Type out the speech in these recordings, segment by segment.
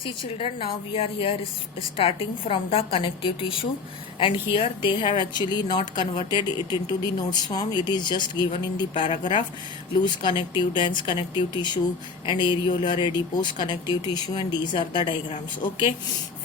See children, now we are here starting from the connective tissue, and here they have actually not converted it into the notes form. It is just given in the paragraph: loose connective, dense connective tissue, and areolar adipose connective tissue, and these are the diagrams. Okay,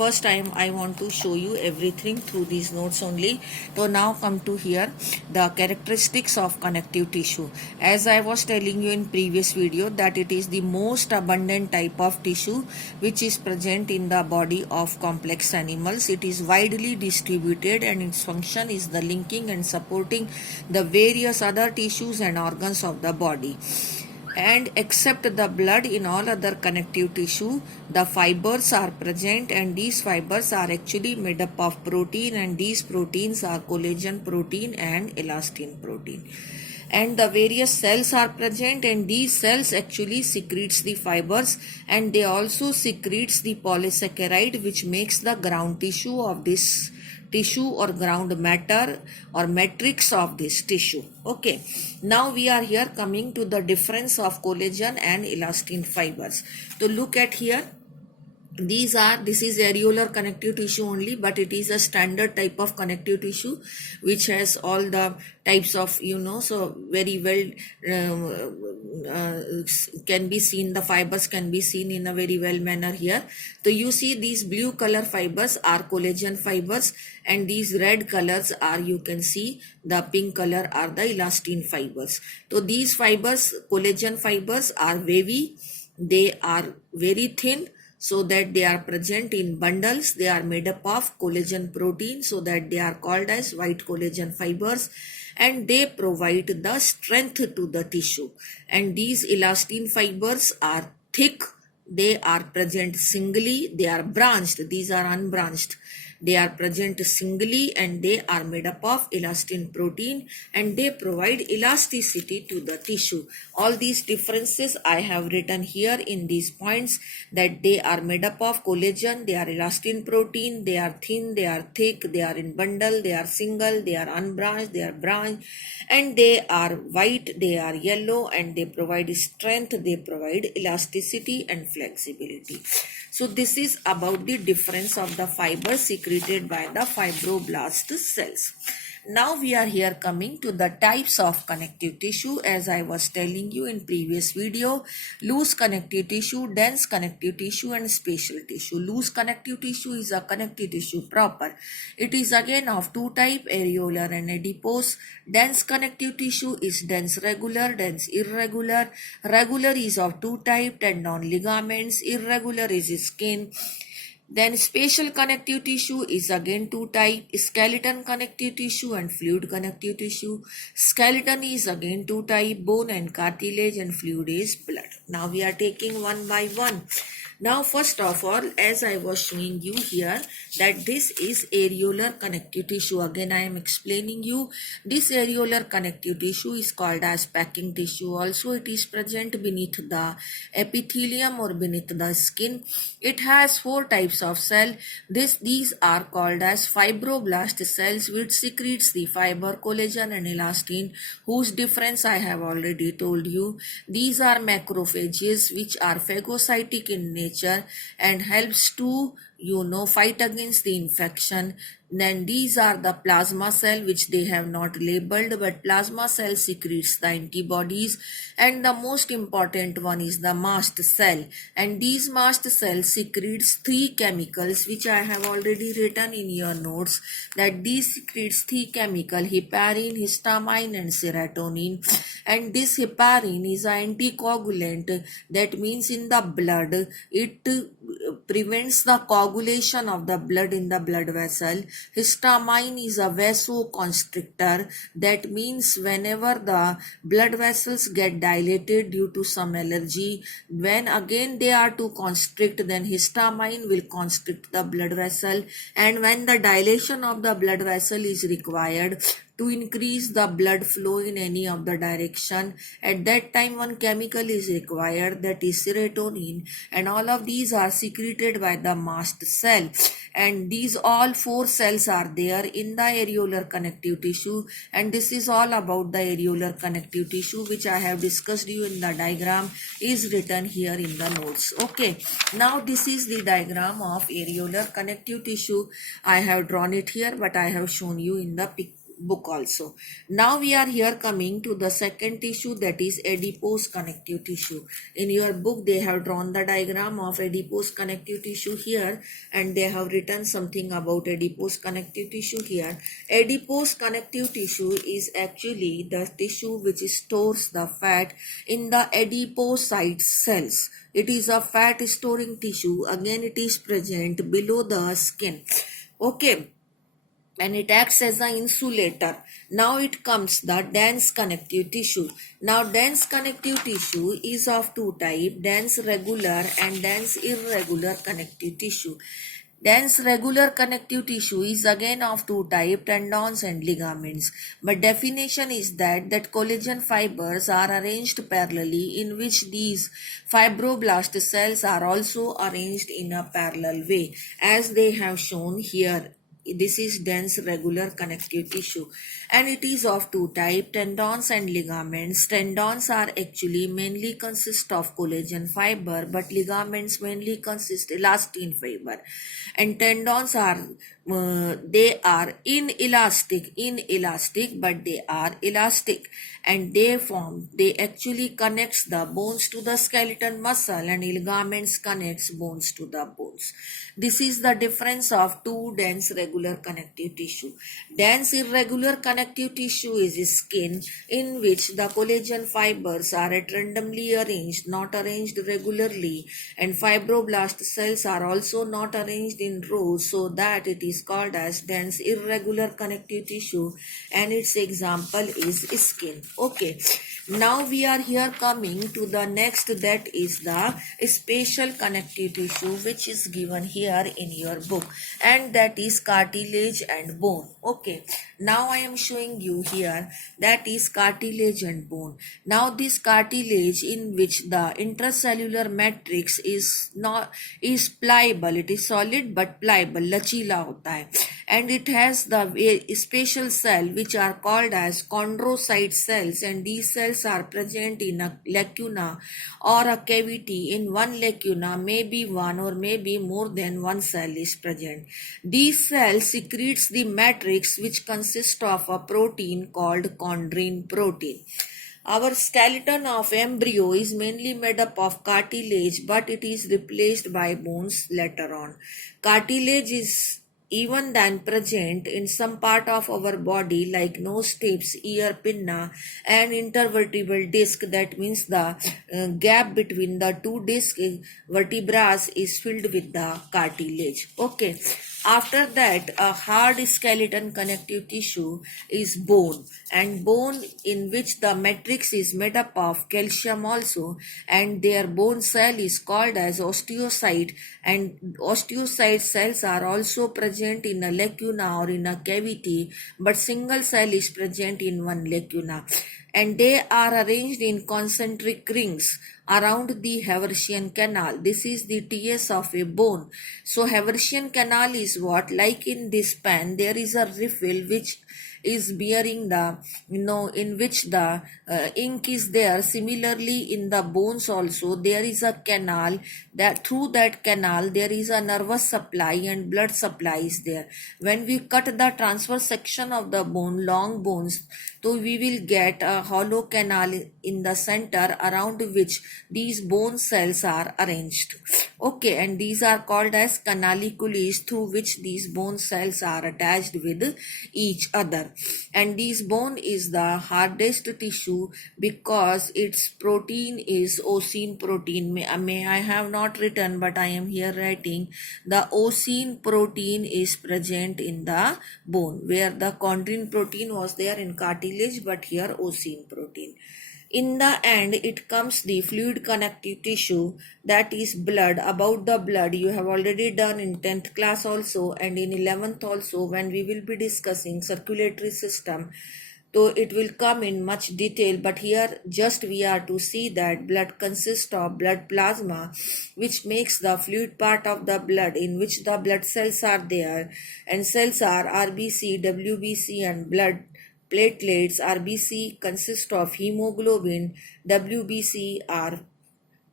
first time I want to show you everything through these notes only. So now come to here the characteristics of connective tissue. As I was telling you in previous video that it is the most abundant type of tissue which is present in the body of complex animals. It is widely distributed and its function is the linking and supporting the various other tissues and organs of the body. And except the blood, in all other connective tissue, the fibers are present, and these fibers are actually made up of protein, and these proteins are collagen protein and elastin protein. And the various cells are present, and these cells actually secretes the fibers, and they also secretes the polysaccharide which makes the ground tissue of this tissue or ground matter or matrix of this tissue. Okay, now we are here coming to the difference of collagen and elastin fibers. So look at here, this is areolar connective tissue only, but it is a standard type of connective tissue which has all the types of, so very well can be seen, the fibers can be seen in a very well manner here. So you see these blue color fibers are collagen fibers, and these red colors are, you can see the pink color are the elastin fibers. So these fibers, collagen fibers, are wavy, they are very thin, so that they are present in bundles. They are made up of collagen protein, so that they are called as white collagen fibers, and they provide the strength to the tissue. And these elastin fibers are thick, they are present singly, they are branched, these are unbranched. They are present singly, and they are made up of elastin protein, and they provide elasticity to the tissue. All these differences I have written here in these points, that they are made up of collagen, they are elastin protein, they are thin, they are thick, they are in bundle, they are single, they are unbranched, they are branched, and they are white, they are yellow, and they provide strength, they provide elasticity and flexibility. So this is about the difference of the fibers secreted by the fibroblast cells. Now we are here coming to the types of connective tissue. As I was telling you in previous video, loose connective tissue, dense connective tissue, and spatial tissue. Loose connective tissue is a connective tissue proper. It is again of two types, areolar and adipose. Dense connective tissue is dense regular, dense irregular. Regular is of two types, tendon, ligaments. Irregular is skin. Then spatial connective tissue is again two types, skeleton connective tissue and fluid connective tissue. Skeleton is again two types, bone and cartilage, and fluid is blood. Now we are taking one by one. Now first of all, as I was showing you here, that this is areolar connective tissue. Again I am explaining you, this areolar connective tissue is called as packing tissue. Also it is present beneath the epithelium or beneath the skin. It has four types of cell. These are called as fibroblast cells, which secretes the fiber, collagen, and elastin, whose difference I have already told you. These are macrophages, which are phagocytic in nature and helps to fight against the infection. Then these are the plasma cell, which they have not labeled, but plasma cell secretes the antibodies. And the most important one is the mast cell, and these mast cells secretes three chemicals, which I have already written in your notes, that these secretes three chemicals: heparin, histamine, and serotonin. And this heparin is an anticoagulant, that means in the blood it prevents the coagulation of the blood in the blood vessel. Histamine is a vasoconstrictor, that means whenever the blood vessels get dilated due to some allergy, when again they are to constrict, then histamine will constrict the blood vessel, and when the dilation of the blood vessel is required to increase the blood flow in any of the direction, at that time one chemical is required, that is serotonin, and all of these are secreted by the mast cell. and these all four cells are there in the areolar connective tissue, and this is all about the areolar connective tissue which I have discussed you in the diagram is written here in the notes. Okay, now this is the diagram of areolar connective tissue. I have drawn it here, but I have shown you in the book also. Now we are here coming to the second tissue, that is adipose connective tissue. In your book they have drawn the diagram of adipose connective tissue here, and they have written something about adipose connective tissue here. Adipose connective tissue is actually the tissue which stores the fat in the adipocyte cells. It is a fat storing tissue. Again, it is present below the skin. Okay, and it acts as an insulator. Now it comes the dense connective tissue. Now dense connective tissue is of two types, dense regular and dense irregular connective tissue. Dense regular connective tissue is again of two types, tendons and ligaments. But definition is that collagen fibers are arranged parallelly, in which these fibroblast cells are also arranged in a parallel way, as they have shown here. This is dense regular connective tissue, and it is of two types, tendons and ligaments. Tendons are actually mainly consist of collagen fiber, but ligaments mainly consist elastin fiber. And tendons are they are inelastic, but they are elastic, and they actually connects the bones to the skeleton muscle, and ligaments connects bones to the bones. This is the difference of two dense regular connective tissue. Dense irregular connective tissue is skin, in which the collagen fibers are at randomly arranged, not arranged regularly, and fibroblast cells are also not arranged in rows, so that it is called as dense irregular connective tissue, and its example is skin. Okay, now we are here coming to the next, that is the spatial connective tissue, which is given here in your book, and that is cartilage and bone. Okay, now I am showing you here, that is cartilage and bone. Now this cartilage, in which the intracellular matrix is pliable, it is solid but pliable, lachila hota hai, and it has the spatial cell which are called as chondrocyte cells, and these cells are present in a lacuna or a cavity. In one lacuna, maybe one or maybe more than one cell is present. These cells secretes the matrix, which consists of a protein called chondrin protein. Our skeleton of embryo is mainly made up of cartilage, but it is replaced by bones later on. Cartilage is even then present in some part of our body, like nose tips, ear pinna, and intervertebral disc. That means the gap between the two disc vertebrae is filled with the cartilage. Okay, after that, a hard skeleton connective tissue is bone, and bone, in which the matrix is made up of calcium also, and their bone cell is called as osteocyte, and osteocyte cells are also present in a lacuna or in a cavity, but single cell is present in one lacuna, and they are arranged in concentric rings around the Haversian canal. This is the TS of a bone. So Haversian canal is what? Like in this pen, there is a refill which is bearing the, in which the ink is there. Similarly, in the bones also, there is a canal, that through that canal there is a nervous supply and blood supply is there. When we cut the transverse section of the bone, long bones, so we will get a hollow canal in the center, around which these bone cells are arranged. Okay, and these are called as canalicules, through which these bone cells are attached with each other. And this bone is the hardest tissue because its protein is osine protein. May I have not written, but I am here writing. The osine protein is present in the bone, where the chondrin protein was there in cartilage, but here osine protein. In the end, it comes the fluid connective tissue, that is blood. About the blood, you have already done in 10th class also, and in 11th also, when we will be discussing circulatory system. though it will come in much detail, but here just we are to see that blood consists of blood plasma, which makes the fluid part of the blood in which the blood cells are there, and cells are RBC, WBC and blood platelets. RBC consist of hemoglobin, WBC are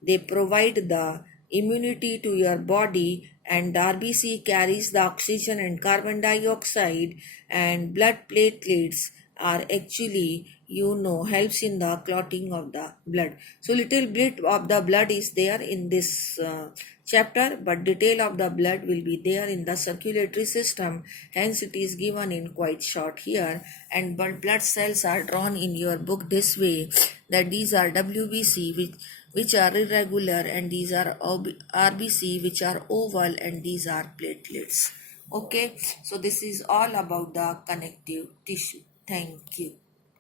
they provide the immunity to your body, and RBC carries the oxygen and carbon dioxide, and blood platelets are actually helps in the clotting of the blood. So little bit of the blood is there in this chapter, but detail of the blood will be there in the circulatory system, hence it is given in quite short here. And blood cells are drawn in your book this way, that these are WBC which are irregular, and these are RBC which are oval, and these are platelets. Okay, so this is all about the connective tissue. Thank you.